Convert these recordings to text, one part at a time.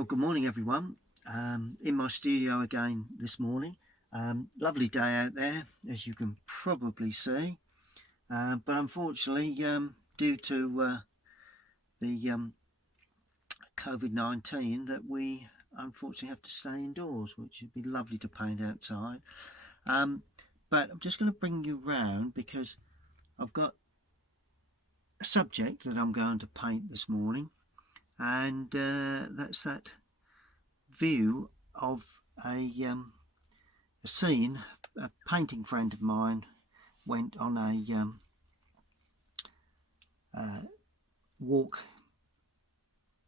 Well, good morning, everyone. In my studio again this morning. Lovely day out there, as you can probably see. But unfortunately, due to the COVID-19, that we unfortunately have to stay indoors, which would be lovely to paint outside. But I'm just going to bring you round because I've got a subject that I'm going to paint this morning, and that's that view of a scene. A painting friend of mine went on a walk,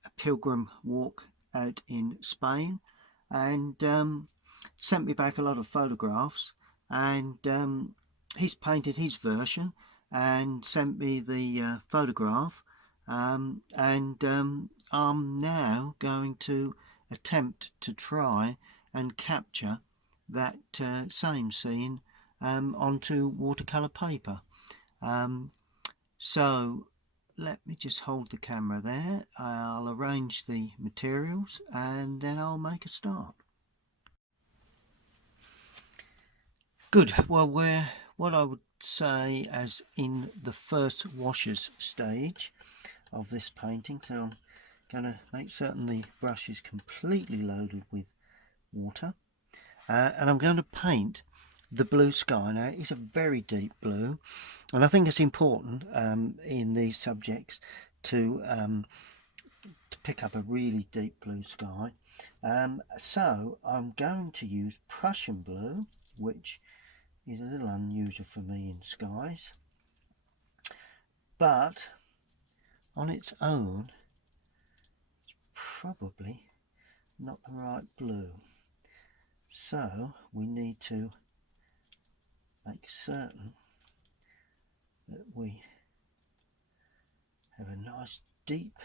a pilgrim walk out in Spain, and sent me back a lot of photographs, and he's painted his version and sent me the photograph, and I'm now going to attempt to try and capture that same scene onto watercolour paper. So let me just hold the camera there. I'll arrange the materials and then I'll make a start. Good. Well, we're what I would say as in the first washes stage of this painting. So I'm going to make certain the brush is completely loaded with water, and I'm going to paint the blue sky. Now it's a very deep blue, and I think it's important in these subjects to pick up a really deep blue sky. So I'm going to use Prussian blue, which is a little unusual for me in skies, but on its own it's probably not the right blue. So we need to make certain that we have a nice deep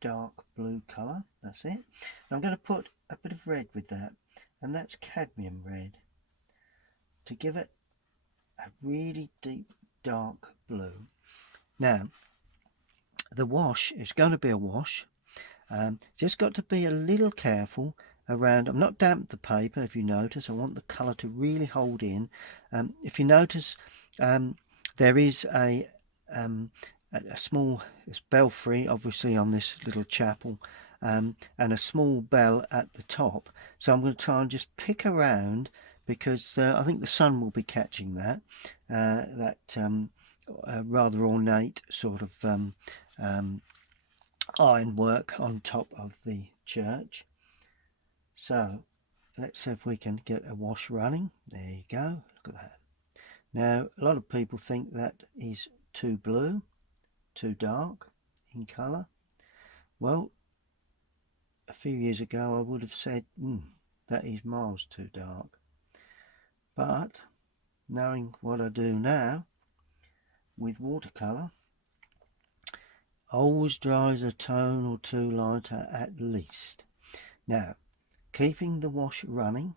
dark blue colour. That's it. And I'm going to put a bit of red with that, and that's cadmium red, to give it a really deep dark blue. Now the wash is going to be a wash. Just got to be a little careful around. I've not damped the paper, if you notice. I want the colour to really hold in. If you notice, there is a small belfry obviously on this little chapel, and a small bell at the top, so I'm going to try and just pick around because I think the sun will be catching that rather ornate sort of ironwork on top of the church. So let's see if we can get a wash running. There you go, look at that. Now a lot of people think that is too blue, too dark in colour. Well, a few years ago I would have said that is miles too dark, but knowing what I do now with watercolour, always dries a tone or two lighter at least. Now keeping the wash running,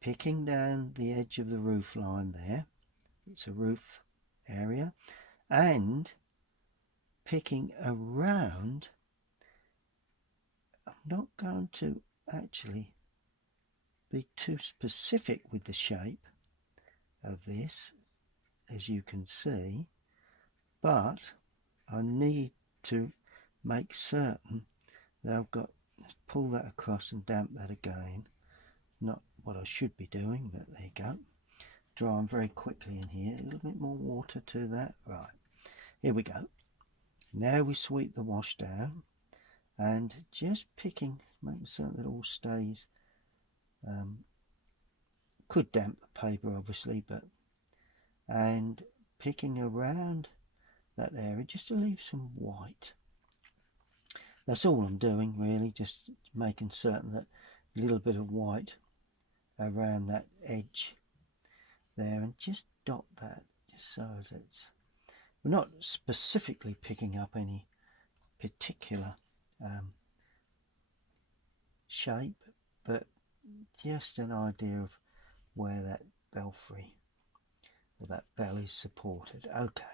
picking down the edge of the roof line there, it's a roof area, and picking around. I'm not going to actually be too specific with the shape of this, as you can see, but I need to make certain that I've got, pull that across and damp that again. Not what I should be doing, but there you go. Drying very quickly in here. A little bit more water to that. Right, here we go. Now we sweep the wash down and just picking, making certain that it all stays. Could damp the paper obviously, but and picking around that area just to leave some white. That's all I'm doing really, just making certain that a little bit of white around that edge there, and just dot that just so as it's, we're not specifically picking up any particular shape, but just an idea of where that belfry or that bell is supported. Okay,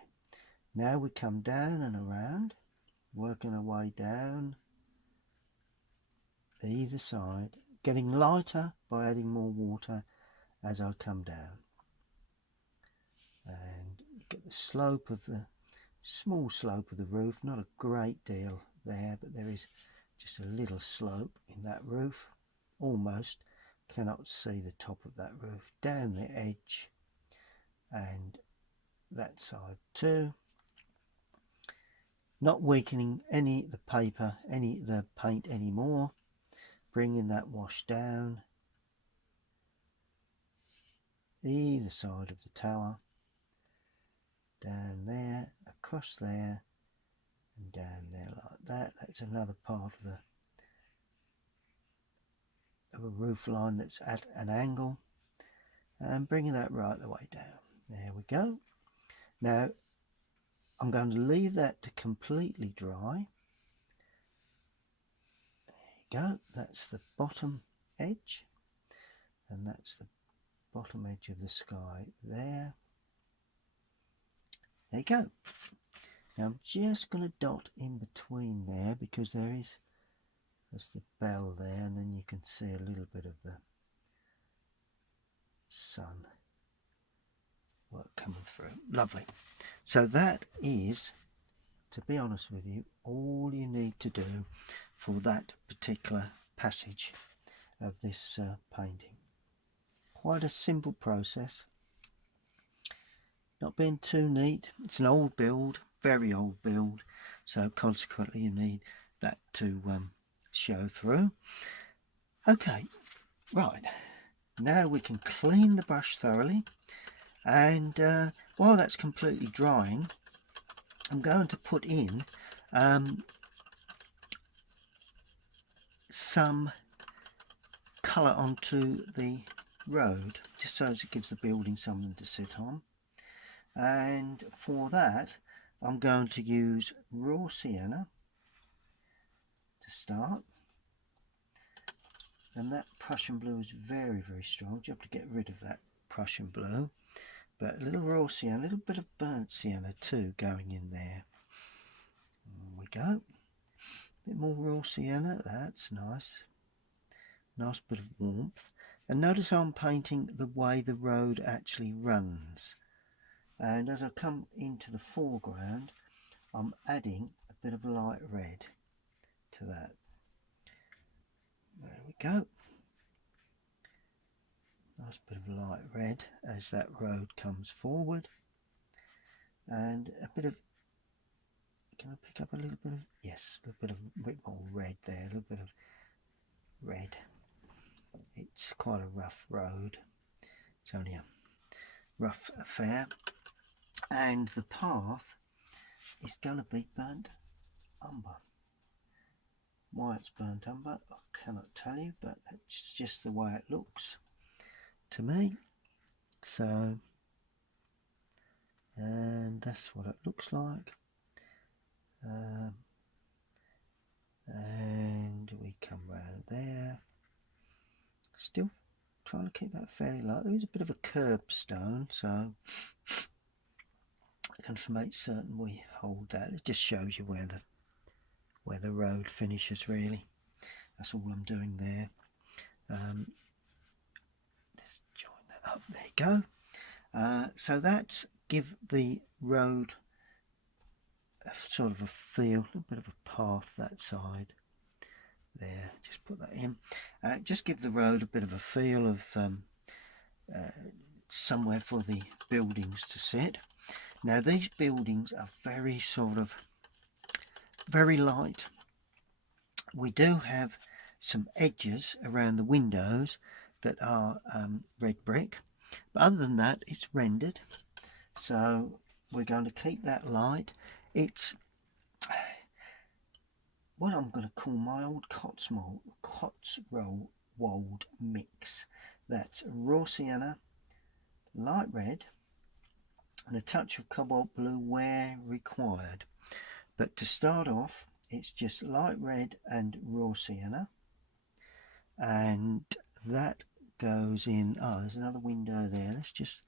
now we come down and around, working our way down either side, getting lighter by adding more water as I come down. And you get the slope of the small slope of the roof, not a great deal there, but there is just a little slope in that roof. Almost cannot see the top of that roof. Down the edge and that side too. Not weakening the paint anymore. Bringing that wash down either side of the tower, down there, across there, and down there like that. That's another part of a roof line that's at an angle, and bringing that right the way down. There we go. Now I'm going to leave that to completely dry. There you go. That's the bottom edge, and that's the bottom edge of the sky there. There you go. Now I'm just going to dot in between there, because there's the bell there, and then you can see a little bit of the sun work coming through. Lovely. So that is, to be honest with you, all you need to do for that particular passage of this painting. Quite a simple process, not being too neat. It's an old build, very old build, so consequently you need that to show through. Okay, right, now we can clean the brush thoroughly, and while that's completely drying, I'm going to put in some colour onto the road, just so as it gives the building something to sit on. And for that I'm going to use raw sienna to start, and that Prussian blue is very, very strong. You have to get rid of that Prussian blue, but a little raw sienna, a little bit of burnt sienna too going in there. There we go. A bit more raw sienna, that's nice. Nice bit of warmth. And notice how I'm painting the way the road actually runs. And as I come into the foreground, I'm adding a bit of light red to that. There we go. Nice bit of light red as that road comes forward. And a bit of, can I pick up a little bit of, yes, a little bit more red there, a little bit of red. It's quite a rough road. It's only a rough affair. And the path is going to be burnt umber. Why it's burnt umber, I cannot tell you, but it's just the way it looks to me. So, and that's what it looks like. And we come round there. Still trying to keep that fairly light. There is a bit of a curbstone, so I'm going to make certain we hold that. It just shows you where the road finishes, really. That's all I'm doing there. Let's join that up. There you go. So that's give the road a sort of a feel, a little bit of a path that side. There, just put that in. Just give the road a bit of a feel of somewhere for the buildings to sit. Now these buildings are very light. We do have some edges around the windows that are red brick, but other than that it's rendered, so we're going to keep that light. It's what I'm going to call my old Cotswold mix. That's raw sienna, light red, and a touch of cobalt blue where required. But to start off, it's just light red and raw sienna, and that goes in. Oh, there's another window there. Let's just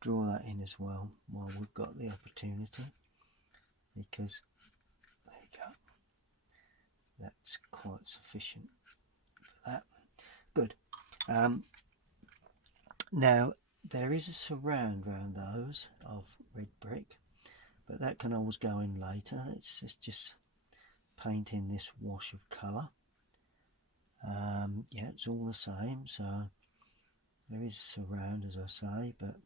draw that in as well while we've got the opportunity, because there you go. That's quite sufficient that. Good. Now there is a surround around those of red brick, but that can always go in later. It's just paint in this wash of colour. Yeah, it's all the same, so there is a surround, as I say, but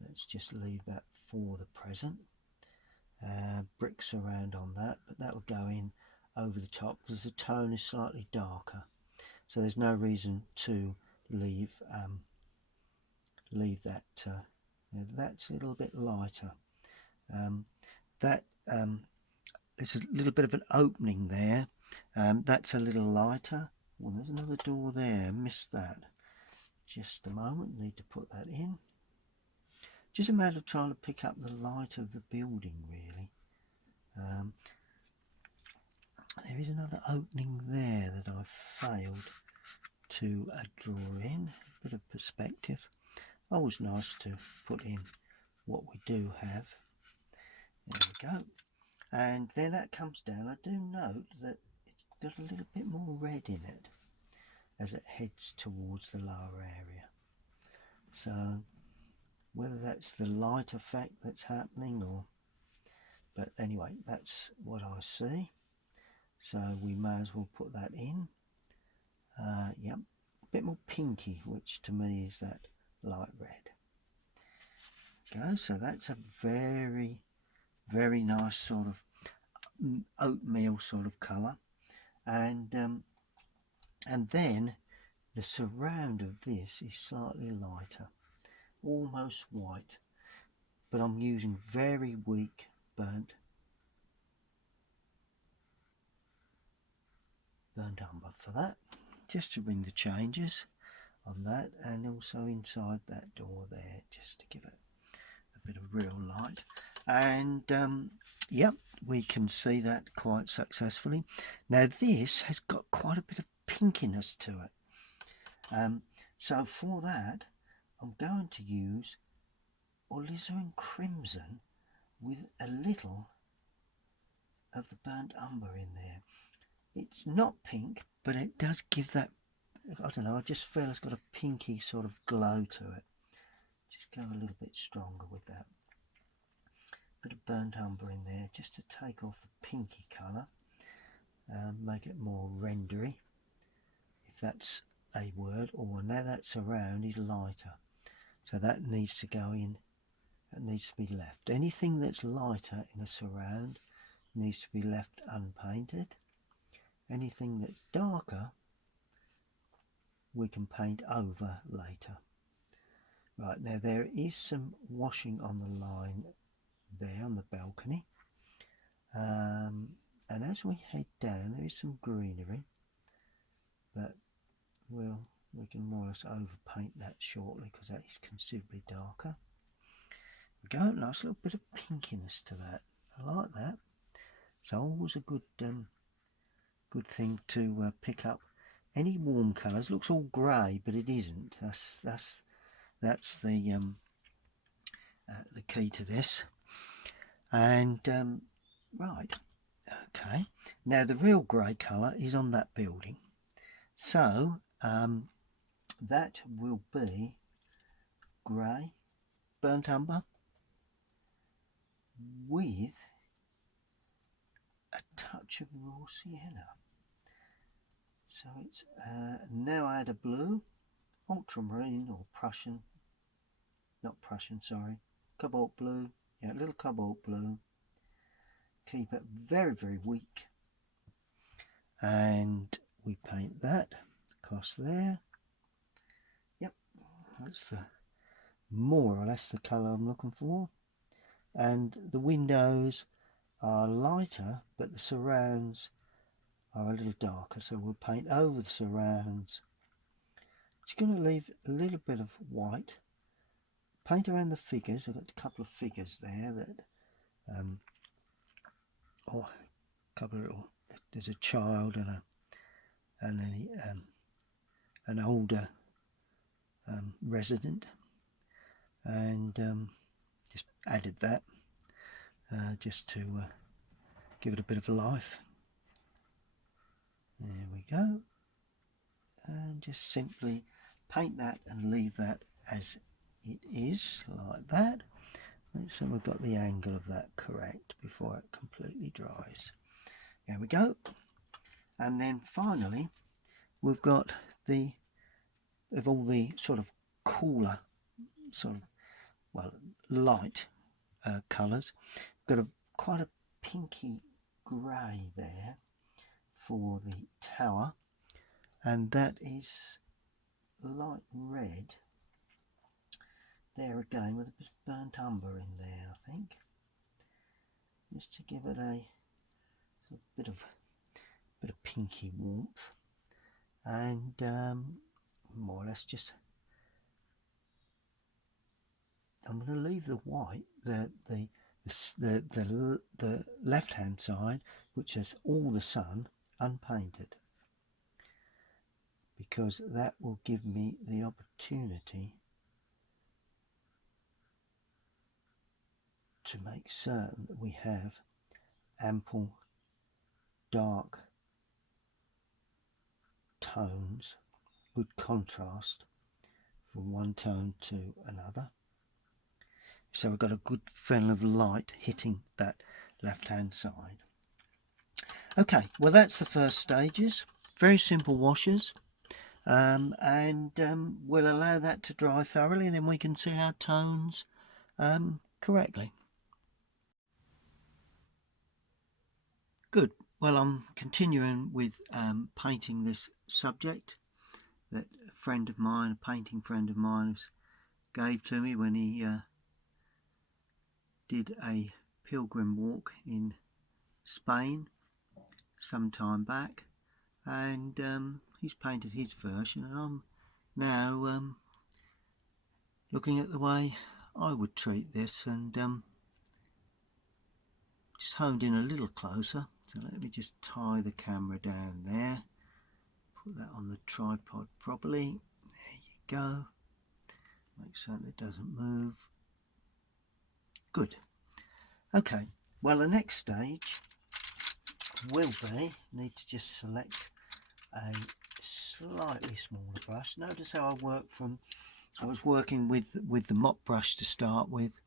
let's just leave that for the present. Brick surround on that, but that will go in over the top because the tone is slightly darker, so there's no reason to leave that. That's a little bit lighter. There's a little bit of an opening there. That's a little lighter. Well, there's another door there. Missed that. Just a moment. Need to put that in. Just a matter of trying to pick up the light of the building, really. There is another opening there that I've failed to draw in. A bit of perspective. Always nice to put in what we do have. There we go. And then that comes down. I do note that it's got a little bit more red in it as it heads towards the lower area. So whether that's the light effect that's happening or... But anyway, that's what I see. So we may as well put that in. Yep, a bit more pinky, which to me is that light red. Okay, so that's a very, very nice sort of oatmeal sort of colour. And then the surround of this is slightly lighter, almost white, but I'm using very weak burnt umber for that, just to bring the changes on that, and also inside that door there, just to give it a bit of real light. And yep, we can see that quite successfully. Now this has got quite a bit of pinkiness to it, so for that I'm going to use alizarin crimson with a little of the burnt umber in there. It's not pink, but it does give that, I don't know, I just feel it's got a pinky sort of glow to it. Just go a little bit stronger with that. Bit of burnt umber in there just to take off the pinky colour, make it more rendery, if that's a word. Or now that surround is lighter, so that needs to go in, that needs to be left. Anything that's lighter in a surround needs to be left unpainted. Anything that's darker we can paint over later. Right, now there is some washing on the line there on the balcony, and as we head down there is some greenery, but we can more or less overpaint that shortly because that is considerably darker. There we go, nice little bit of pinkiness to that. I like that. It's always a good thing to pick up any warm colours. Looks all grey, but it isn't. That's the key to this. And right, okay, now the real grey colour is on that building, so that will be grey burnt umber with a touch of raw sienna. So it's now add a blue, ultramarine or Prussian, not Prussian, sorry, cobalt blue. Yeah, a little cobalt blue. Keep it very, very weak. And we paint that across there. Yep, that's the more or less the colour I'm looking for. And the windows are lighter, but the surrounds are a little darker. So we'll paint over the surrounds. Just going to leave a little bit of white. Paint around the figures. I've got a couple of figures there that a couple of little, there's a child and an older resident, and just added that just to give it a bit of life. There we go. and just simply paint that and leave that as it is, like that. Make sure we've got the angle of that correct before it completely dries. There we go. And then finally we've got all the sort of cooler, sort of, well, light colours. Got quite a pinky grey there for the tower, and that is light red there again with a bit of burnt umber in there, I think, just to give it a bit of pinky warmth. And more or less just, I'm going to leave the white, the left hand side, which has all the sun, unpainted, because that will give me the opportunity to make certain that we have ample dark tones, good contrast from one tone to another. So we've got a good film of light hitting that left hand side. Okay, well that's the first stages. Very simple washes, and we'll allow that to dry thoroughly, and then we can see our tones correctly. Good. Well, I'm continuing with painting this subject that a painting friend of mine, gave to me when he did a pilgrim walk in Spain some time back, and he's painted his version, and I'm now looking at the way I would treat this, and just honed in a little closer. So let me just tie the camera down there, put that on the tripod properly. There you go. Make certain it doesn't move. Good. Okay, well the next stage will be, need to just select a slightly smaller brush. Notice how I was working with the mop brush to start with,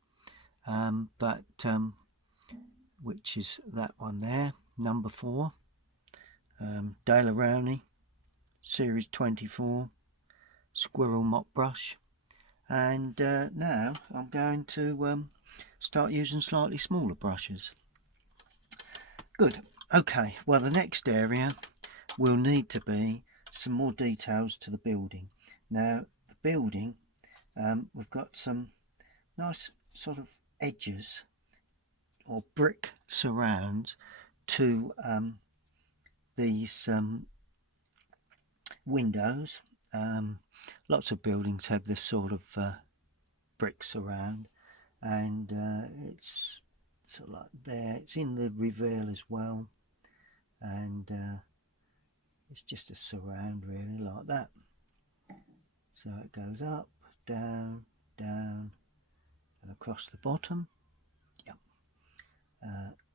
which is that one there, number 4, De La Rowney, series 24, squirrel mop brush. And now I'm going to start using slightly smaller brushes. Good. Okay, well the next area will need to be some more details to the building. Now the building, we've got some nice sort of edges or brick surrounds to these windows. Lots of buildings have this sort of brick surround, and it's sort of like there. It's in the reveal as well, and it's just a surround really like that. So it goes up, down, down, and across the bottom. Yep.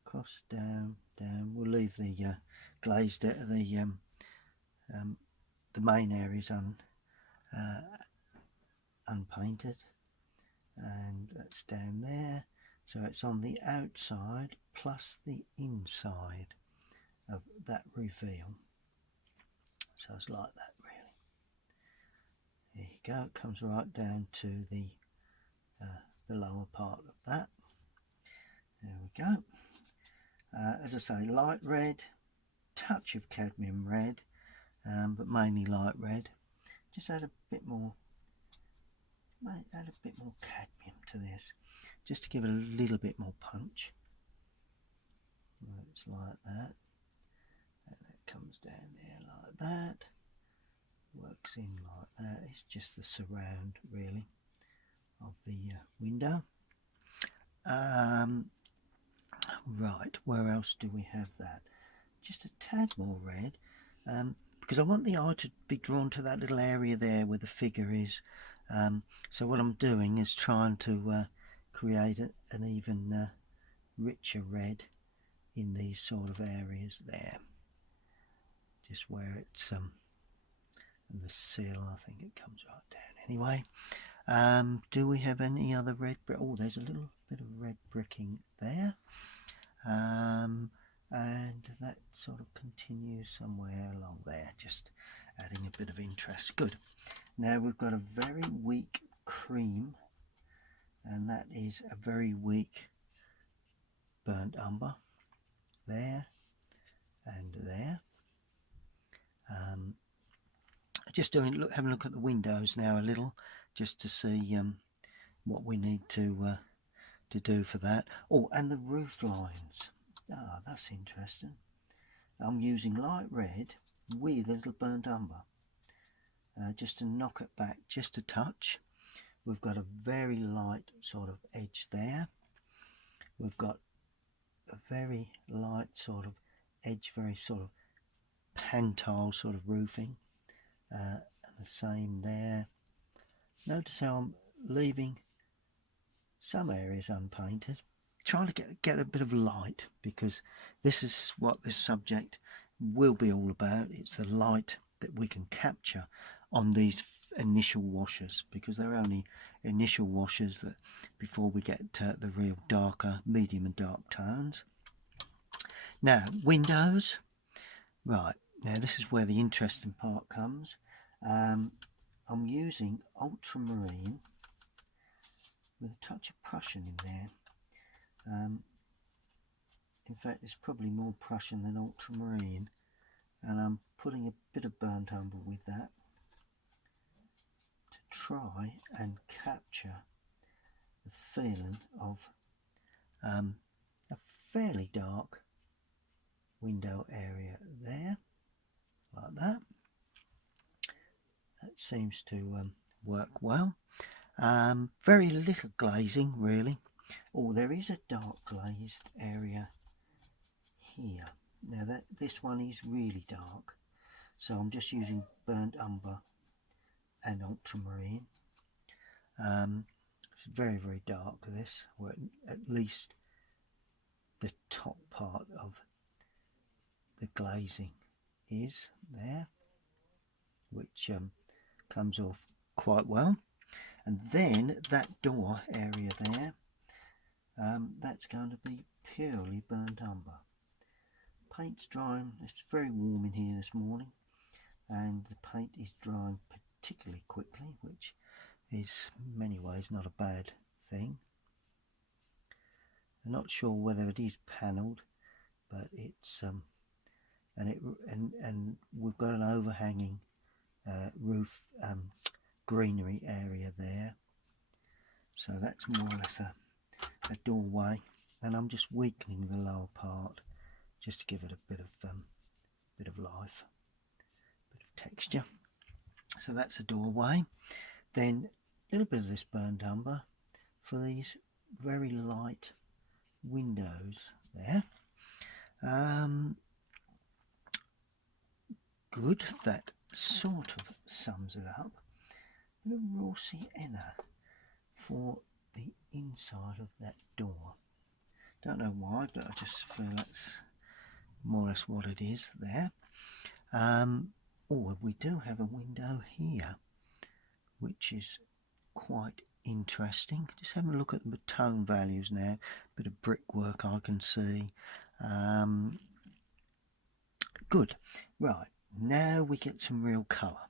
Across, down, down. We'll leave the glazed the main areas unpainted, and that's down there. So it's on the outside plus the inside of that reveal. So it's like that really. There you go. It comes right down to the lower part of that. There we go. As I say, light red, touch of cadmium red, but mainly light red. Just add a bit more cadmium to this, just to give it a little bit more punch. It's like that, and it comes down there like that, works in like that. It's just the surround really of the window. Right, where else do we have that? Just a tad more red, because I want the eye to be drawn to that little area there where the figure is. So what I'm doing is trying to create an even richer red in these sort of areas there, just where it's And the sill, I think it comes right down. Anyway, do we have any other red brick? Oh, there's a little bit of red bricking there. And that sort of continues somewhere along there, just adding a bit of interest. Good. Now we've got a very weak cream, and that is a very weak burnt umber there and there. Just having a look at the windows now a little, just to see what we need to do for that. Oh, and the roof lines. Ah, that's interesting. I'm using light red with a little burnt umber, just to knock it back just a touch. We've got a very light sort of edge there. We've got a very light sort of edge, very sort of pantile sort of roofing, and the same there. Notice how I'm leaving some areas unpainted, trying to get a bit of light, because this is what this subject will be all about. It's the light that we can capture on these initial washes, because they're only initial washes that before we get to the real darker, medium and dark tones. Now, windows. Right, now this is where the interesting part comes. I'm using ultramarine with a touch of Prussian in there. In fact, it's probably more Prussian than ultramarine, and I'm putting a bit of burnt umber with that to try and capture the feeling of a fairly dark window area there, like that. That seems to work well. Very little glazing really. Oh, there is a dark glazed area here. Now this one is really dark, so I'm just using burnt umber and ultramarine. It's very, very dark, this, or at least the top part of the glazing is there, which comes off quite well. And then that door area there, that's going to be purely burnt umber. Paint's drying. It's very warm in here this morning, and the paint is drying particularly quickly, which is in many ways not a bad thing. I'm not sure whether it is panelled, but it's and we've got an overhanging roof greenery area there, so that's more or less a doorway, and I'm just weakening the lower part just to give it a bit of life, bit of texture. So that's a doorway. Then a little bit of this burnt umber for these very light windows there. Good, that sort of sums it up. A bit of raw sienna for the inside of that door. Don't know why, but I just feel that's more or less what it is there. Oh, we do have a window here, which is quite interesting. Just having a look at the tone values now. Bit of brickwork I can see. Good. Right, now we get some real colour.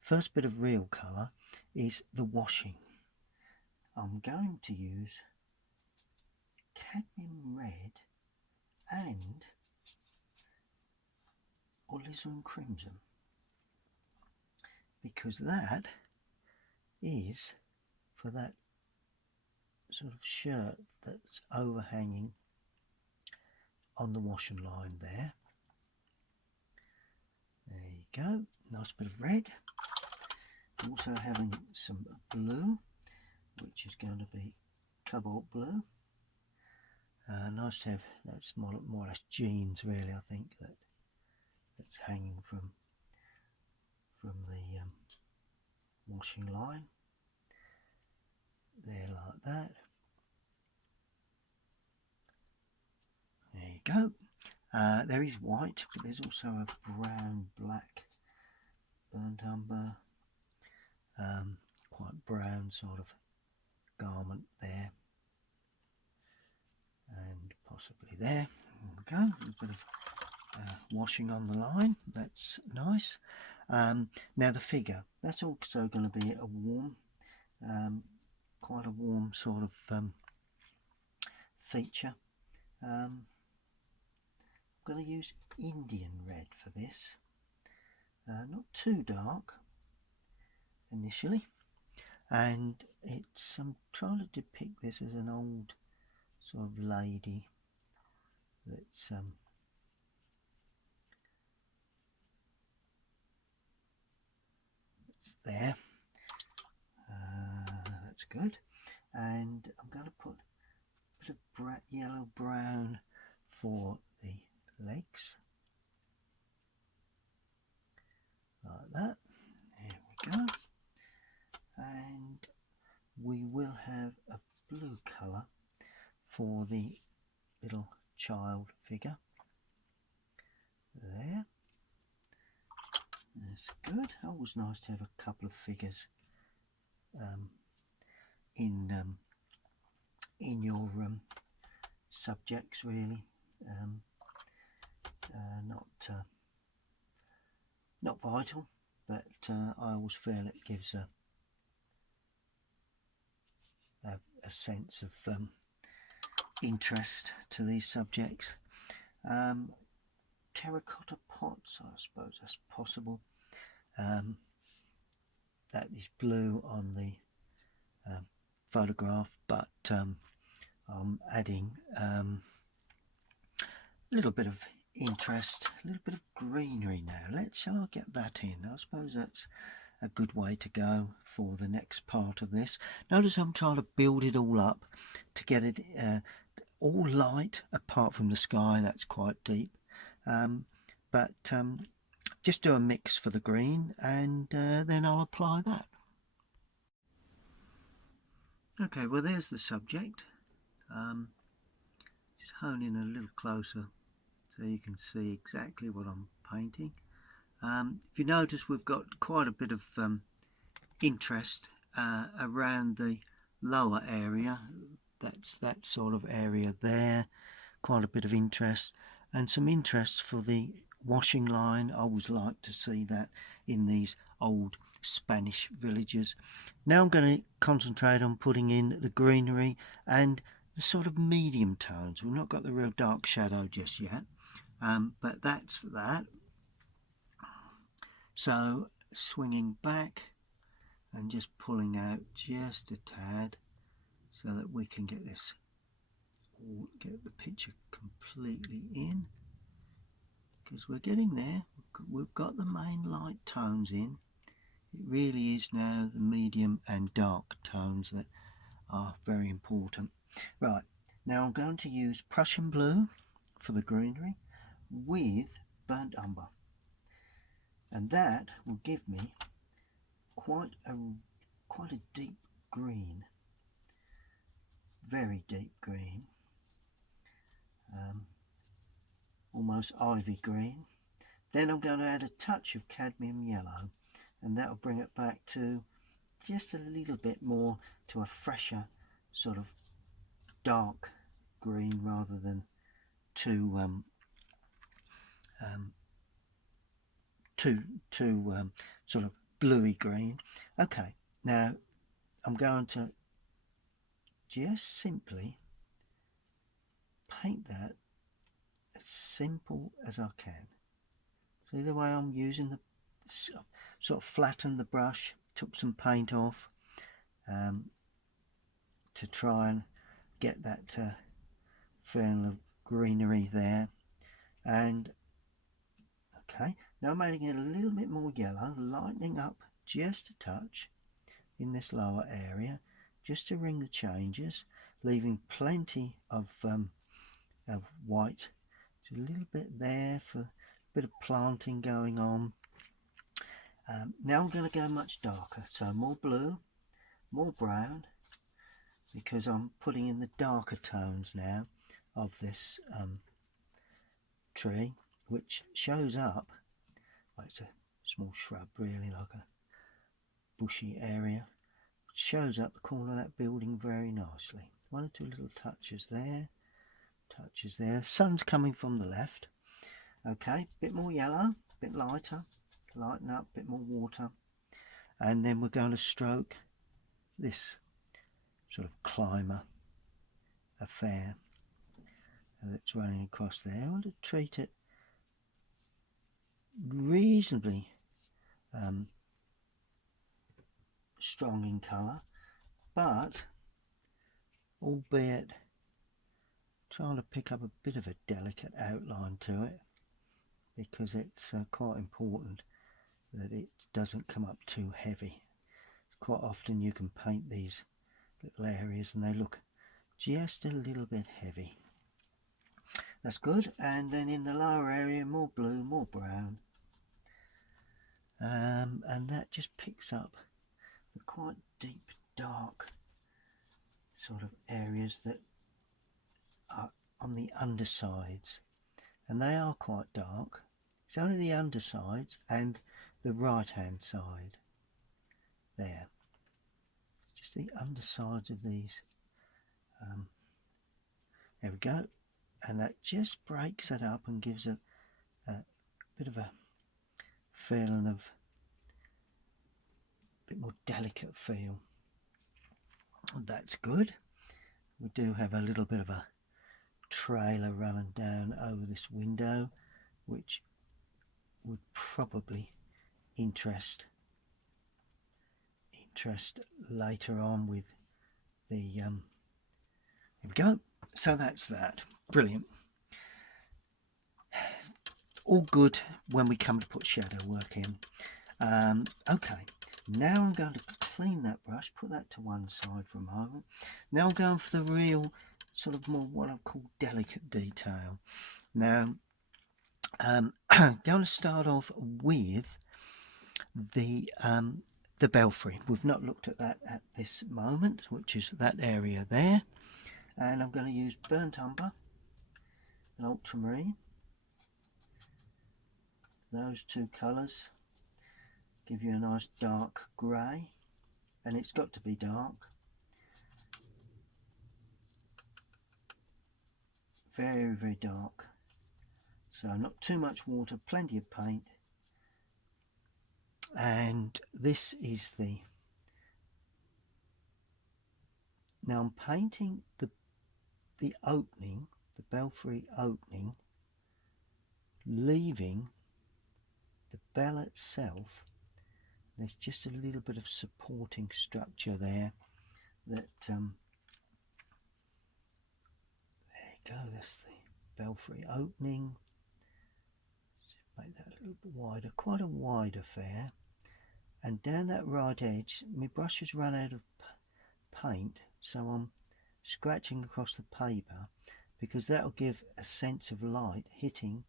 First bit of real colour is the washing. I'm going to use cadmium red and alizarin crimson, because that is for that sort of shirt that's overhanging on the washing line there. There you go, nice bit of red. Also having some blue, which is going to be cobalt blue. Nice to have, that's more or less jeans really, I think, that's hanging from the washing line there, like that. There you go. There is white, but there's also a brown black burnt umber, quite brown sort of garment there, and possibly there. There we go, a bit of washing on the line, that's nice. Now the figure, that's also going to be a warm, quite a warm sort of feature. I'm going to use Indian red for this, not too dark initially, and it's, I'm trying to depict this as an old sort of lady that's there. That's good, and I'm going to put a bit of yellow brown for the legs, like that. There we go, and we will have a blue colour for the little child figure there. That's good. Always nice to have a couple of figures in your subjects, really. Not vital, but I always feel it gives a sense of interest to these subjects. Terracotta pots, I suppose that's possible. That is blue on the photograph, but I'm adding a little bit of interest, a little bit of greenery now. Shall I get that in? I suppose that's a good way to go for the next part of this. Notice I'm trying to build it all up to get it all light, apart from the sky, that's quite deep. But just do a mix for the green, and then I'll apply that. Okay, well there's the subject. Just hone in a little closer so you can see exactly what I'm painting. If you notice, we've got quite a bit of interest around the lower area. That's that sort of area there, quite a bit of interest, and some interest for the washing line. I always like to see that in these old Spanish villages. Now I'm going to concentrate on putting in the greenery and the sort of medium tones. We've not got the real dark shadow just yet, but that's that. So swinging back and just pulling out just a tad so that we can get this, get the picture completely in, because we're getting there. We've got the main light tones in. It really is now the medium and dark tones that are very important. Right, now I'm going to use Prussian blue for the greenery with burnt umber, and that will give me quite a deep green, very deep green, almost ivy green. Then I'm going to add a touch of cadmium yellow, and that will bring it back to just a little bit more to a fresher sort of dark green rather than too sort of bluey green. Okay, now I'm going to just simply paint that as simple as I can. See the way I'm using the sort of flattened the brush, took some paint off to try and get that feeling of greenery there. And okay, now I'm adding it a little bit more yellow, lightening up just a touch in this lower area, just to ring the changes, leaving plenty of white, just a little bit there for a bit of planting going on. Now I'm going to go much darker, so more blue, more brown, because I'm putting in the darker tones now of this tree, which shows up, well, it's a small shrub, really, like a bushy area. It shows up the corner of that building very nicely. One or two little touches there, touches there. Sun's coming from the left. Okay, bit more yellow, bit lighter, lighten up, bit more water, and then we're going to stroke this sort of climber affair that's running across there. I want to treat it reasonably strong in colour, but albeit trying to pick up a bit of a delicate outline to it, because it's quite important that it doesn't come up too heavy. Quite often you can paint these little areas and they look just a little bit heavy. That's good. And then in the lower area, more blue, more brown, and that just picks up the quite deep dark sort of areas that are on the undersides, and they are quite dark. It's only the undersides and the right hand side there. It's just the undersides of these. There we go, and that just breaks it up and gives it a bit of a feeling of a bit more delicate feel. That's good. We do have a little bit of a trailer running down over this window, which would probably interest later on with the here we go. So that's that. Brilliant. All good when we come to put shadow work in. Okay, now I'm going to clean that brush, put that to one side for a moment. Now I'm going for the real sort of more what I call delicate detail. Now I'm going to start off with the belfry. We've not looked at that at this moment, which is that area there, and I'm going to use burnt umber and ultramarine. Those two colours give you a nice dark grey, and it's got to be dark. Very, very dark. So not too much water, plenty of paint. And this is the... Now I'm painting the opening, the belfry opening, leaving the bell itself. There's just a little bit of supporting structure there that there you go, that's the belfry opening. Make that a little bit wider, quite a wide affair, and down that right edge my brush has run out of paint, so I'm scratching across the paper because that'll give a sense of light hitting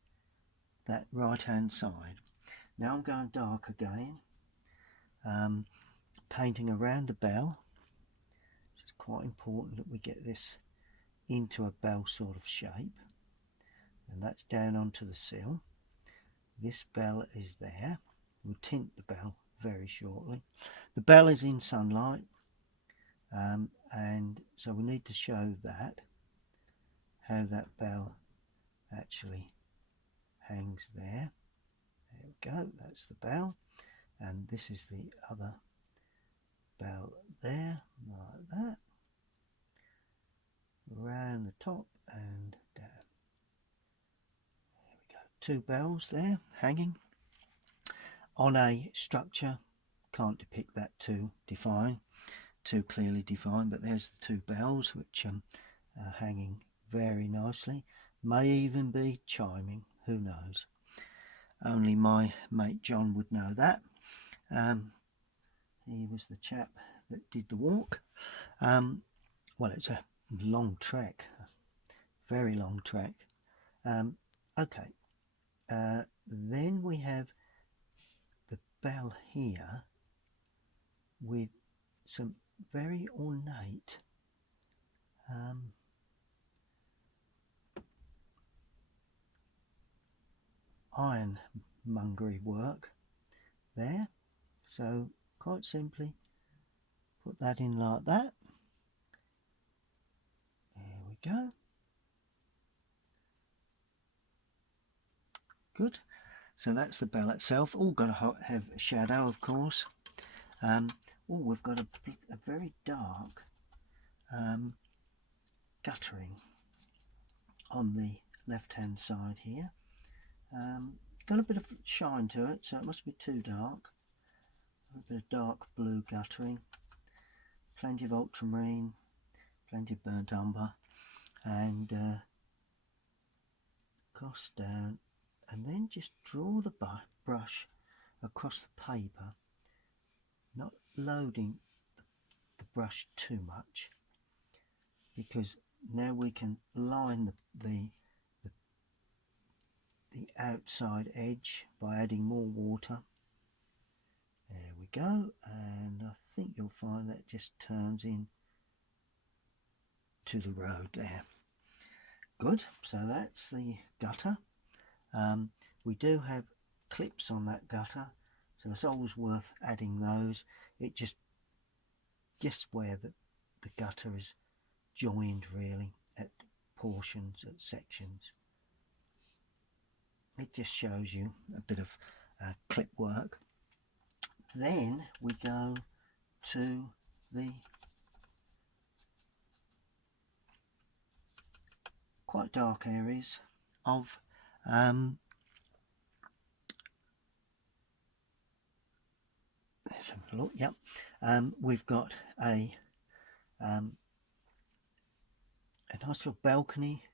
that right hand side. Now I'm going dark again, painting around the bell. It's quite important that we get this into a bell sort of shape, and that's down onto the sill. This bell is there. We'll tint the bell very shortly. The bell is in sunlight, and so we need to show that, how that bell actually hangs there. There we go, that's the bell, and this is the other bell there, like that, around the top and down. There we go, two bells there hanging on a structure. Can't depict that too clearly defined, but there's the two bells which are hanging very nicely. May even be chiming, who knows. Only my mate John would know that. He was the chap that did the walk. Well, it's a long trek, a very long trek. Okay, then we have the bell here with some very ornate ironmongery work there. So quite simply put that in like that. There we go. Good. So that's the bell itself. All got to have a shadow, of course. We've got a very dark guttering on the left hand side here. Got a bit of shine to it, so it must be too dark. A bit of dark blue guttering, plenty of ultramarine, plenty of burnt umber, and cross down, and then just draw the brush across the paper, not loading the brush too much, because now we can line the outside edge by adding more water. There we go, and I think you'll find that just turns in to the road there. Good, so that's the gutter. We do have clips on that gutter, so it's always worth adding those. It just where the gutter is joined really at portions, at sections. It just shows you a bit of clip work. Then we go to the quite dark areas of let's have a look. Yep, we've got a nice little balcony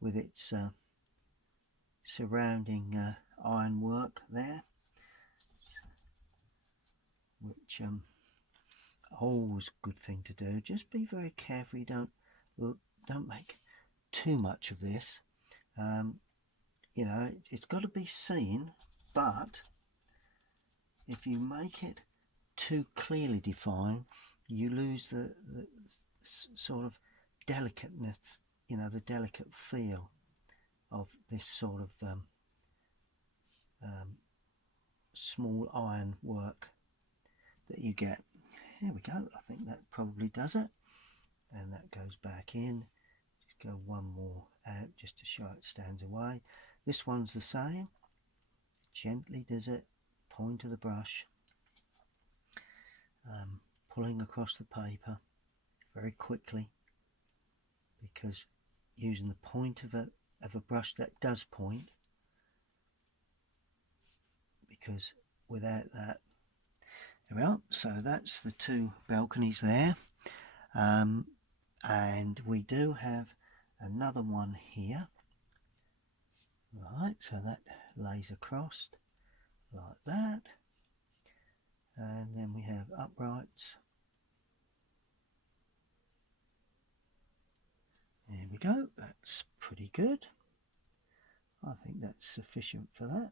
with its surrounding ironwork there, which always a good thing to do. Just be very careful you don't make too much of this. You know, it's got to be seen, but if you make it too clearly defined, you lose the sort of delicateness, you know, the delicate feel of this sort of small iron work that you get. Here we go, I think that probably does it, and that goes back in. Just go one more out just to show it stands away. This one's the same, gently does it, point of the brush, pulling across the paper very quickly, because using the point of a brush that does point, because without that, there we are. So that's the two balconies there, and we do have another one here. Right, so that lays across like that, and then we have uprights. There we go, that's pretty good. I think that's sufficient for that.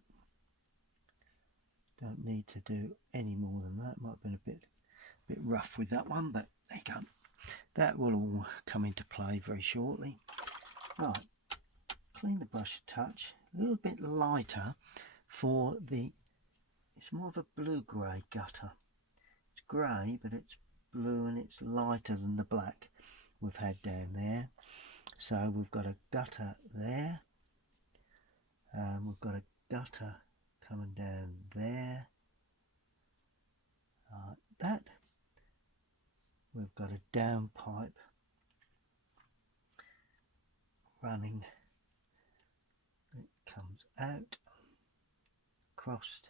Don't need to do any more than that. Might have been a bit rough with that one, but there you go. That will all come into play very shortly. Right, clean the brush a touch, a little bit lighter for it's more of a blue-grey gutter. It's grey, but it's blue and it's lighter than the black we've had down there. So we've got a gutter there, we've got a gutter coming down there, like that. We've got a downpipe running, it comes out, crossed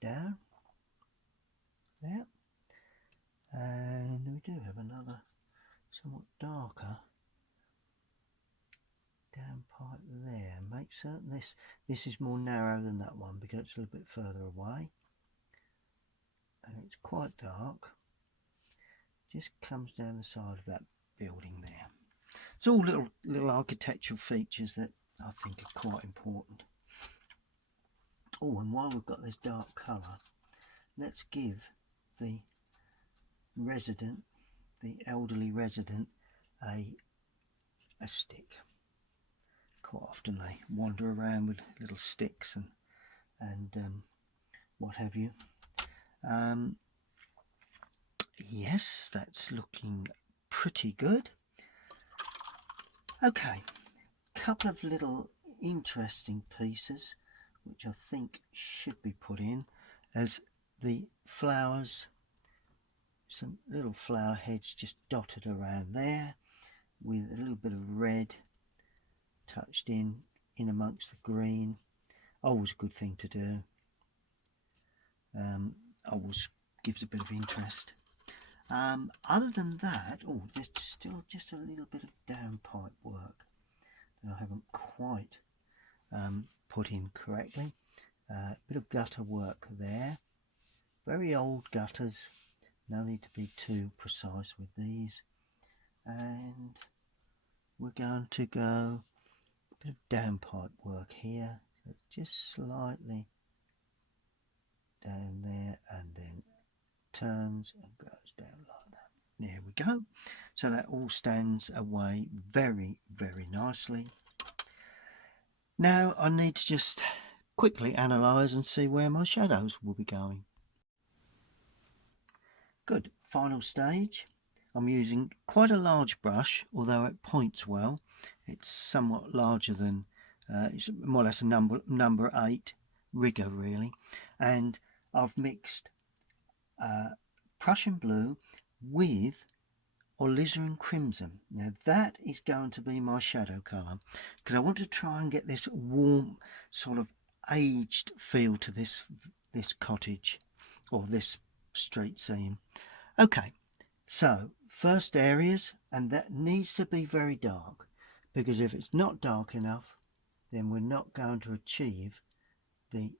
down there, and we do have another somewhat darker downpipe there. Make certain this is more narrow than that one because it's a little bit further away, and it's quite dark. Just comes down the side of that building there. It's all little architectural features that I think are quite important. Oh, and while we've got this dark colour, let's give the resident, the elderly resident, a stick. Quite often they wander around with little sticks and what have you. Yes, that's looking pretty good. Okay, couple of little interesting pieces which I think should be put in as the flowers, some little flower heads just dotted around there with a little bit of red touched in amongst the green. Always a good thing to do. Always gives a bit of interest. Other than that, oh, there's still just a little bit of downpipe work that I haven't quite put in correctly. A bit of gutter work there. Very old gutters. No need to be too precise with these. And we're going to go a bit of downpipe work here. So just slightly down there and then turns and goes down like that. There we go. So that all stands away very, very nicely. Now I need to just quickly analyse and see where my shadows will be going. Good. Final stage. I'm using quite a large brush, although it points well. It's somewhat larger than, it's more or less a number 8 rigger really. And I've mixed Prussian blue with alizarin crimson. Now that is going to be my shadow colour, because I want to try and get this warm sort of aged feel to this cottage or this street scene. Okay, so first areas, and that needs to be very dark, because if it's not dark enough then we're not going to achieve the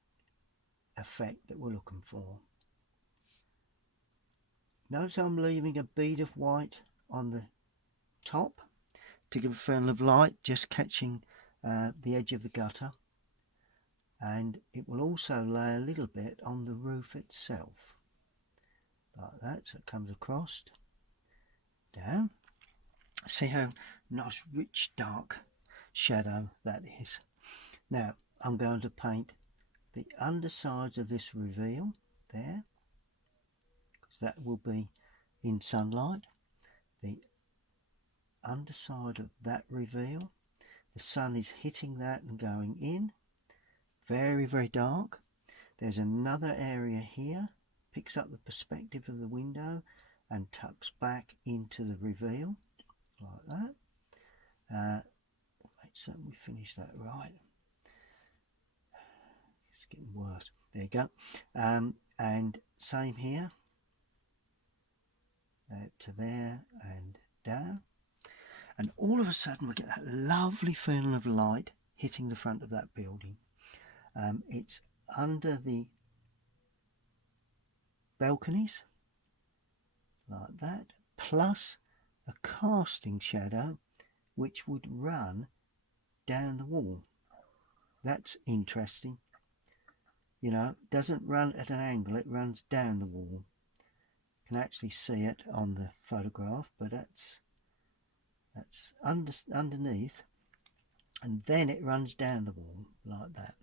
effect that we're looking for. Notice I'm leaving a bead of white on the top to give a feeling of light, just catching the edge of the gutter, and it will also lay a little bit on the roof itself like that, so it comes across down. See how nice rich dark shadow that is. Now I'm going to paint the undersides of this reveal there, because that will be in sunlight. The underside of that reveal, the sun is hitting that and going in, very, very dark. There's another area here, picks up the perspective of the window and tucks back into the reveal like that. Make certain we finish that right. It's getting worse. There you go. And same here, up to there and down. And all of a sudden we get that lovely feeling of light hitting the front of that building. It's under the balconies like that, plus a casting shadow which would run down the wall. That's interesting. You know, it doesn't run at an angle, it runs down the wall. You can actually see it on the photograph, but that's underneath, and then it runs down the wall like that.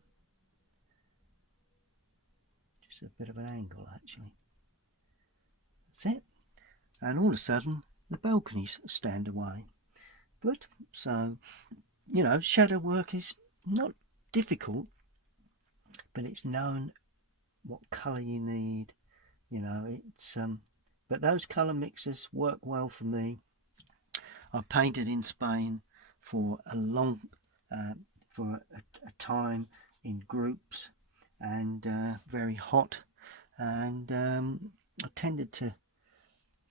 Just a bit of an angle actually. That's it. And all of a sudden the balconies stand away. Good. So, you know, shadow work is not difficult, but it's knowing what colour you need. You know, it's but those colour mixes work well for me. I painted in Spain for a long for a time in groups, and very hot, and I tended to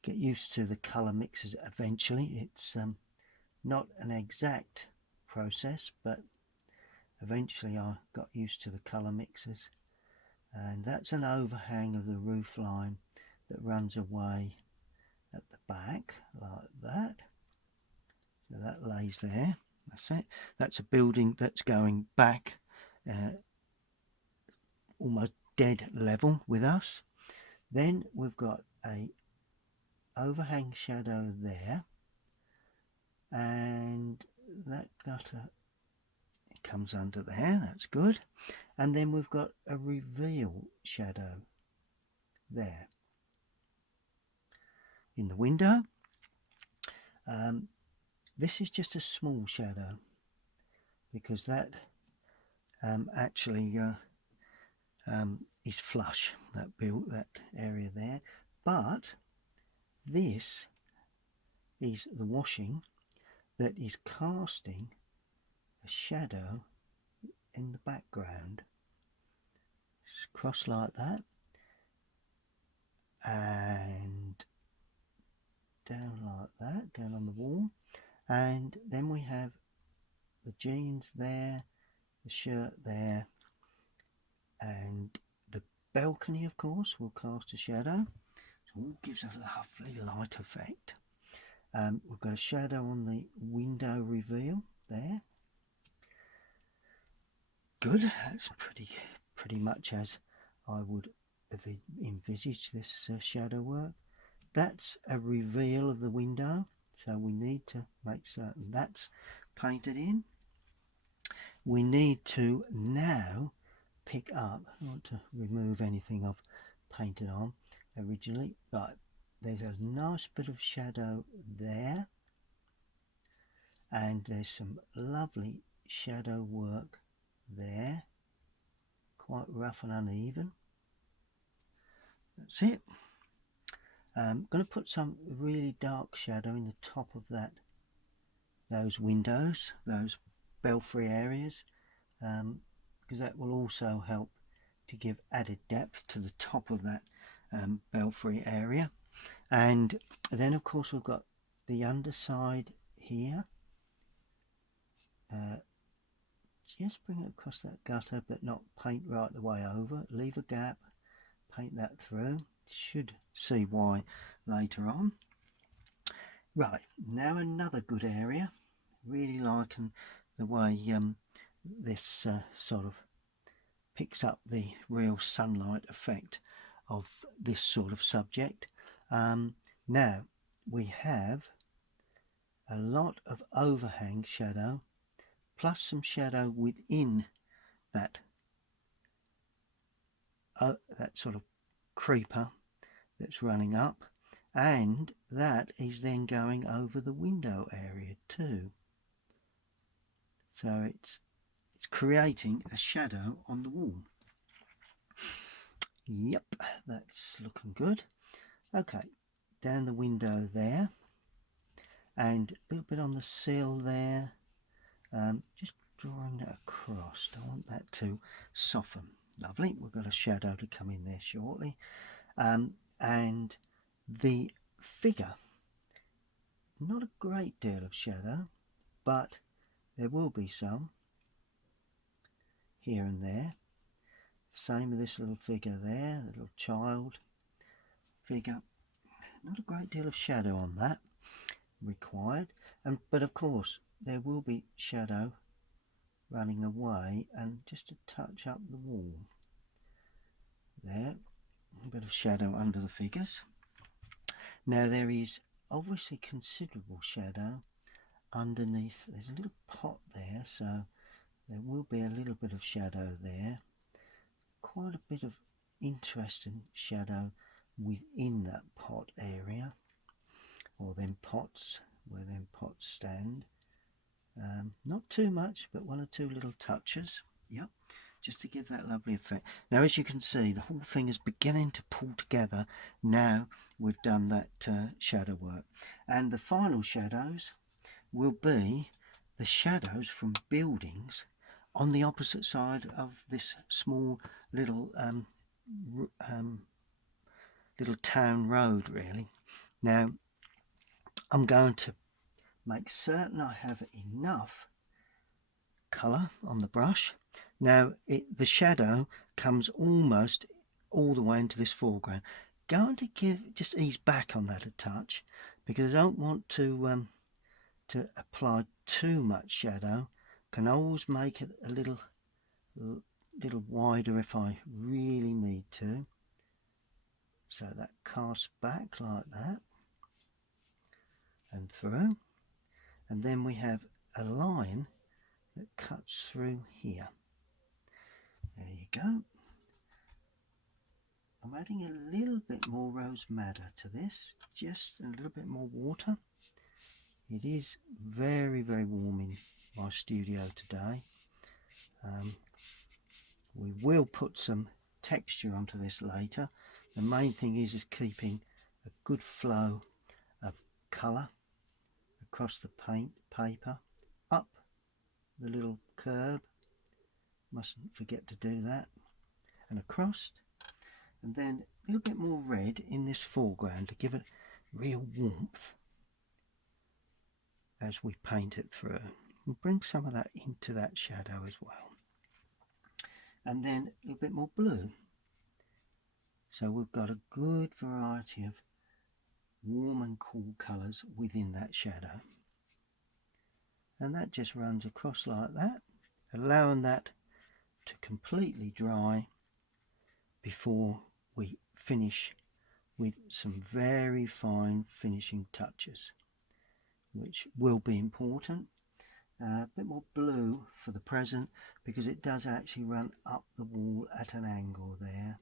get used to the colour mixes eventually. It's not an exact process, but eventually I got used to the colour mixes. And that's an overhang of the roof line that runs away at the back like that. So that lays there. That's it. That's a building that's going back almost dead level with us. Then we've got a overhang shadow there, and that gutter It comes under there, that's good. And then we've got a reveal shadow there in the window. This is just a small shadow because that actually is flush, that area there. But this is the washing that is casting a shadow in the background. Just cross like that and down like that, down on the wall. And then we have the jeans there, the shirt there, and the balcony, of course, will cast a shadow. So it gives a lovely light effect. We've got a shadow on the window reveal there. Good, that's pretty much as I would have envisaged this shadow work. That's a reveal of the window, so we need to make certain that's painted in. We need to now pick up, I want to remove anything I've painted on originally. Right, there's a nice bit of shadow there, and there's some lovely shadow work there, quite rough and uneven. That's it. I'm going to put some really dark shadow in the top of those windows, those belfry areas, because that will also help to give added depth to the top of that belfry area. And then of course we've got the underside here. Just bring it across that gutter, but not paint right the way over. Leave a gap, paint that through. Should see why later on. Right, now another good area. Really liking the way this sort of picks up the real sunlight effect of this sort of subject. Now we have a lot of overhang shadow plus some shadow within that sort of creeper that's running up, and that is then going over the window area too. So it's creating a shadow on the wall. Yep, that's looking good. Okay, down the window there, and a little bit on the sill there. Just drawing that across. I want that to soften. Lovely. We've got a shadow to come in there shortly. And the figure, not a great deal of shadow, but there will be some here and there. Same with this little figure there, the little child figure. Not a great deal of shadow on that required. But of course there will be shadow running away, and just to touch up the wall there, a bit of shadow under the figures. Now there is obviously considerable shadow underneath. There's a little pot there, so there will be a little bit of shadow there. Quite a bit of interesting shadow within that pot area, or them pots, where them pots stand. Not too much, but one or two little touches. Yep, just to give that lovely effect. Now as you can see, the whole thing is beginning to pull together now we've done that shadow work. And the final shadows will be the shadows from buildings on the opposite side of this small little little town road, really. Now I'm going to make certain I have enough colour on the brush. Now the shadow comes almost all the way into this foreground. Going to just ease back on that a touch, because I don't want to apply too much shadow. Can always make it a little wider if I really need to. So that casts back like that and through, and then we have a line that cuts through here. There you go. I'm adding a little bit more rose madder to this, just a little bit more water. It is very, very warm in my studio today. We will put some texture onto this later. The main thing is keeping a good flow of colour across the paint paper, up the little curb, mustn't forget to do that, and across, and then a little bit more red in this foreground to give it real warmth as we paint it through, and bring some of that into that shadow as well. And then a little bit more blue. So we've got a good variety of warm and cool colours within that shadow. And that just runs across like that, allowing that to completely dry before we finish with some very fine finishing touches, which will be important. A bit more blue for the present because it does actually run up the wall at an angle there,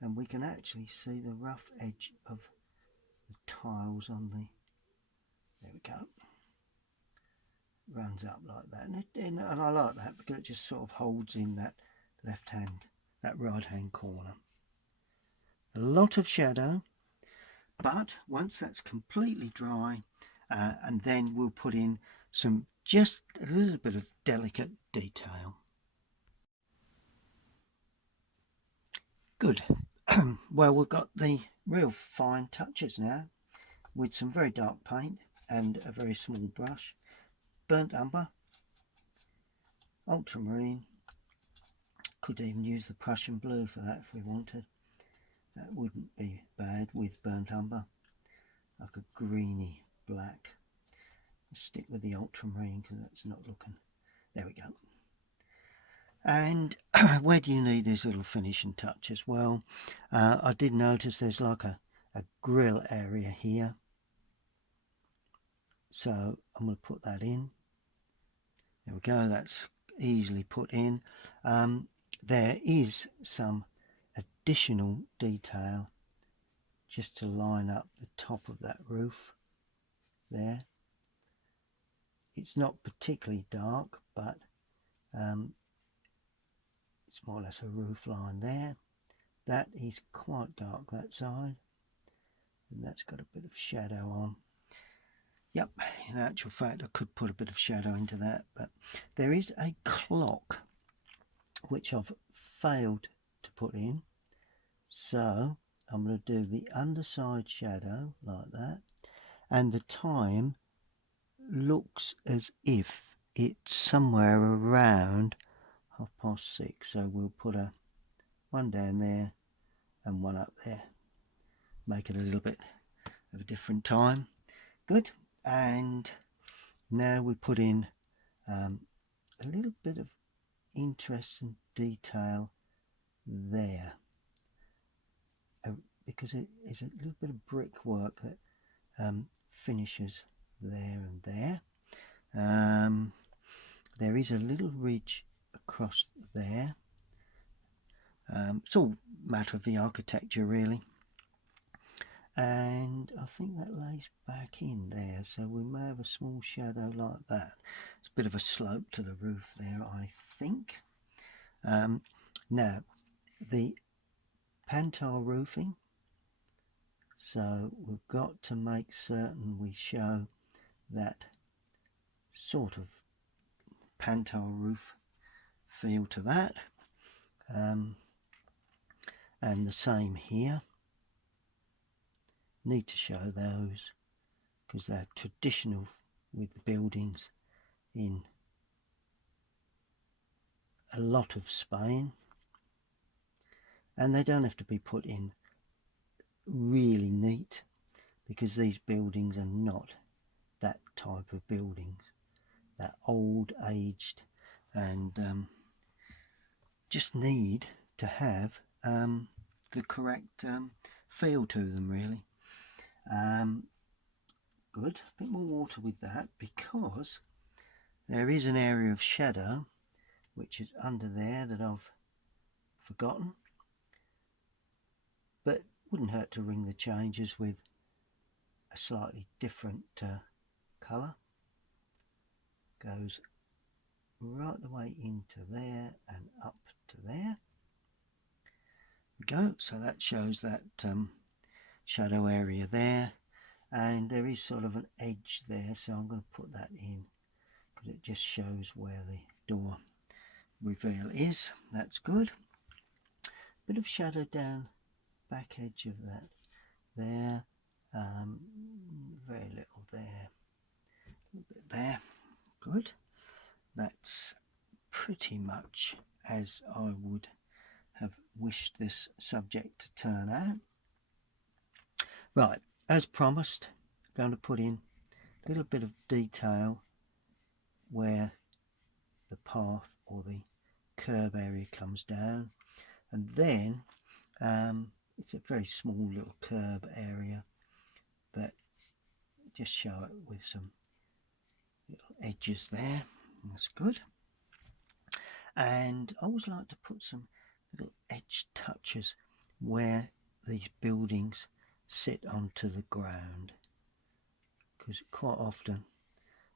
and we can actually see the rough edge of the tiles on the, there we go, runs up like that, and I like that because it just sort of holds in that left hand, that right hand corner. A lot of shadow, but once that's completely dry, and then we'll put in some just a little bit of delicate detail. Good. Well, we've got the real fine touches now with some very dark paint and a very small brush, burnt umber, ultramarine. Could even use the Prussian blue for that if we wanted. That wouldn't be bad with burnt umber, like a greeny black. Stick with the ultramarine because that's not looking, there we go. And where do you need these little finishing touches? Well, I did notice there's like a grill area here, so I'm going to put that in. There we go, that's easily put in. There is some additional detail just to line up the top of that roof there. It's not particularly dark, but it's more or less a roof line there. That is quite dark, that side, and that's got a bit of shadow on. Yep, in actual fact I could put a bit of shadow into that, but there is a clock which I've failed to put in, so I'm going to do the underside shadow like that, and the time looks as if it's somewhere around 6:30, so we'll put one down there and one up there, make it a little bit of a different time. Good. And now we put in a little bit of interest and detail there, because it is a little bit of brickwork that finishes there and there. There is a little ridge across there. It's all a matter of the architecture really, and I think that lays back in there, so we may have a small shadow like that. It's a bit of a slope to the roof there, I think. Now the Pantar roofing, so we've got to make certain we show that sort of Pantar roof feel to that, and the same here. Need to show those because they're traditional with the buildings in a lot of Spain, and they don't have to be put in really neat because these buildings are not that type of buildings. They're old, aged, and just need to have the correct feel to them really. Good, a bit more water with that because there is an area of shadow which is under there that I've forgotten, but wouldn't hurt to ring the changes with a slightly different colour. Goes right the way into there and up to there. We go. So that shows that shadow area there, and there is sort of an edge there, so I'm going to put that in because it just shows where the door reveal is. That's good. Bit of shadow down back edge of that there, very little there, a little bit there. Good. That's pretty much as I would have wished this subject to turn out. Right, as promised, I'm going to put in a little bit of detail where the path or the curb area comes down, and then it's a very small little curb area, but just show it with some little edges there. That's good. And I always like to put some little edge touches where these buildings sit onto the ground, because quite often,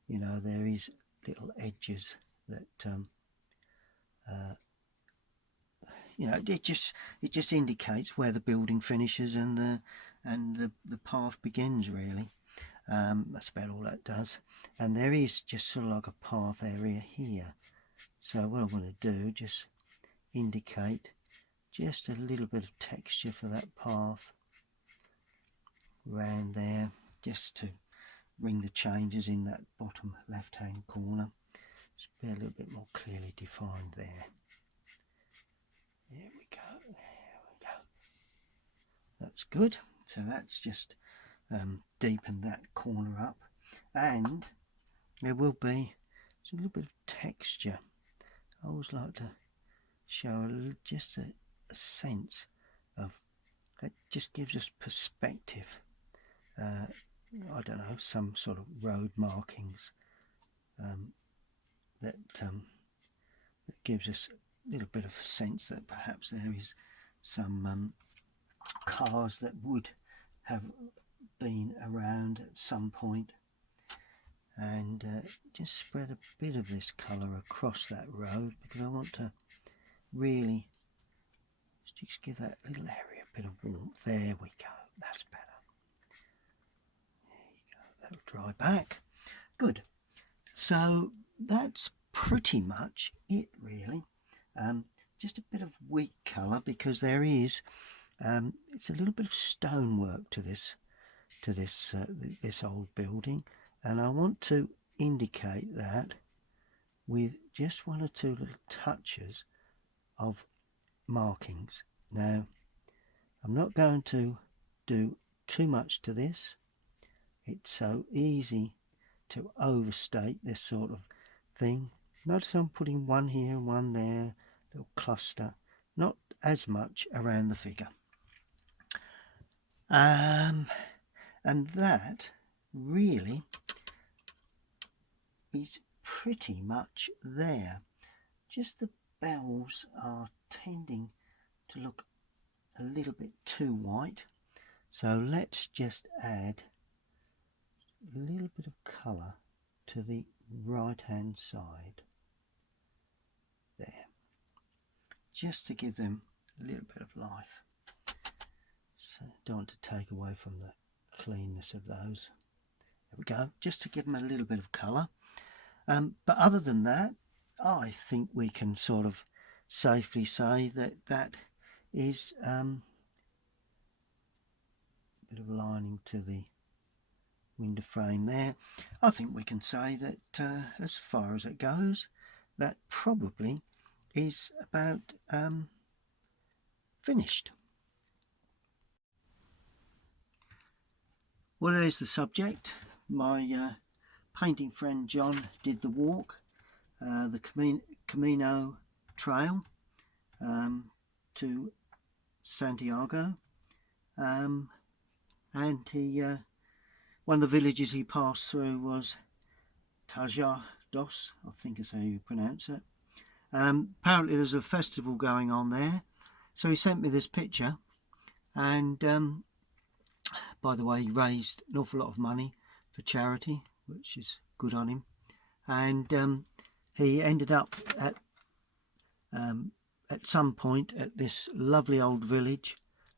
you know, there is little edges that you know, it just indicates where the building finishes and the path begins, really. That's about all that does. And there is just sort of like a path area here, so what I want to do, just indicate just a little bit of texture for that path around there, just to ring the changes in that bottom left hand corner. Just be a little bit more clearly defined there. There we go, there we go. That's good. So that's just deepen that corner up, and there will be a little bit of texture. I always like to show just a sense of, it just gives us perspective. I don't know, some sort of road markings that gives us a little bit of a sense that perhaps there is some cars that would have been around at some point, and just spread a bit of this colour across that road, because I want to really just give that little area a bit of warmth. There we go, that's better. There you go, that'll dry back. Good. So that's pretty much it, really. Just a bit of weak colour, because there is it's a little bit of stonework to this old building, and I want to indicate that with just one or two little touches of markings. Now, I'm not going to do too much to this. It's so easy to overstate this sort of thing. Notice I'm putting one here and one there, little cluster, not as much around the figure. And that really is pretty much there. Just the bells are tending to look a little bit too white, so let's just add a little bit of colour to the right hand side there, just to give them a little bit of life. So don't want to take away from the cleanness of those. There we go, just to give them a little bit of colour. But other than that, I think we can sort of safely say that that is a bit of lining to the window frame there. I think we can say that as far as it goes, that probably is about finished. Well, there's the subject. My painting friend John did the walk, the Camino Trail to Santiago, and he one of the villages he passed through was Tarjados, Tarjados, I think is how you pronounce it. Apparently there's a festival going on there, so he sent me this picture, and by the way, he raised an awful lot of money for charity, which is good on him. And he ended up at some point at this lovely old village,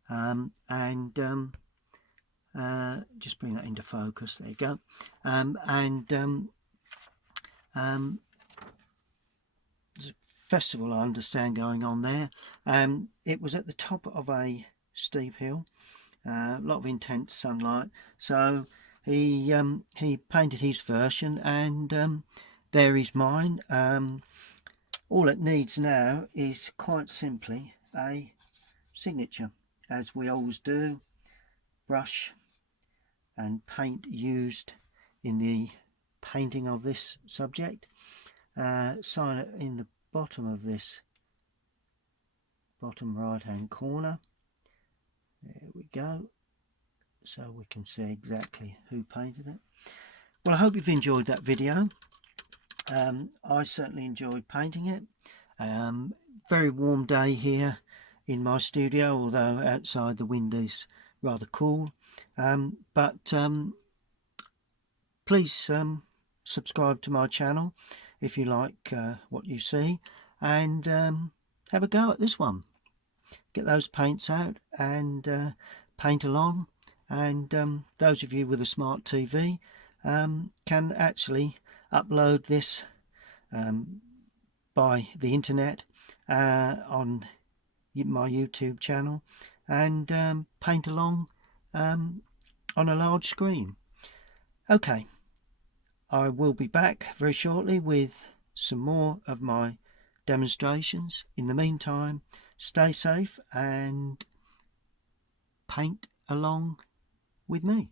and just bring that into focus, there you go. There's a festival, I understand, going on there. It was at the top of a steep hill, a lot of intense sunlight, so he painted his version, and there is mine. All it needs now is quite simply a signature, as we always do. Brush and paint used in the painting of this subject. Sign it in the bottom of this bottom right hand corner. There we go, so we can see exactly who painted it. Well, I hope you've enjoyed that video. I certainly enjoyed painting it. Very warm day here in my studio, although outside the wind is rather cool. But please subscribe to my channel if you like what you see, and have a go at this one. Get those paints out and paint along, and those of you with a smart TV can actually upload this by the internet on my YouTube channel, and paint along on a large screen. Okay, I will be back very shortly with some more of my demonstrations. In the meantime, stay safe and paint along with me.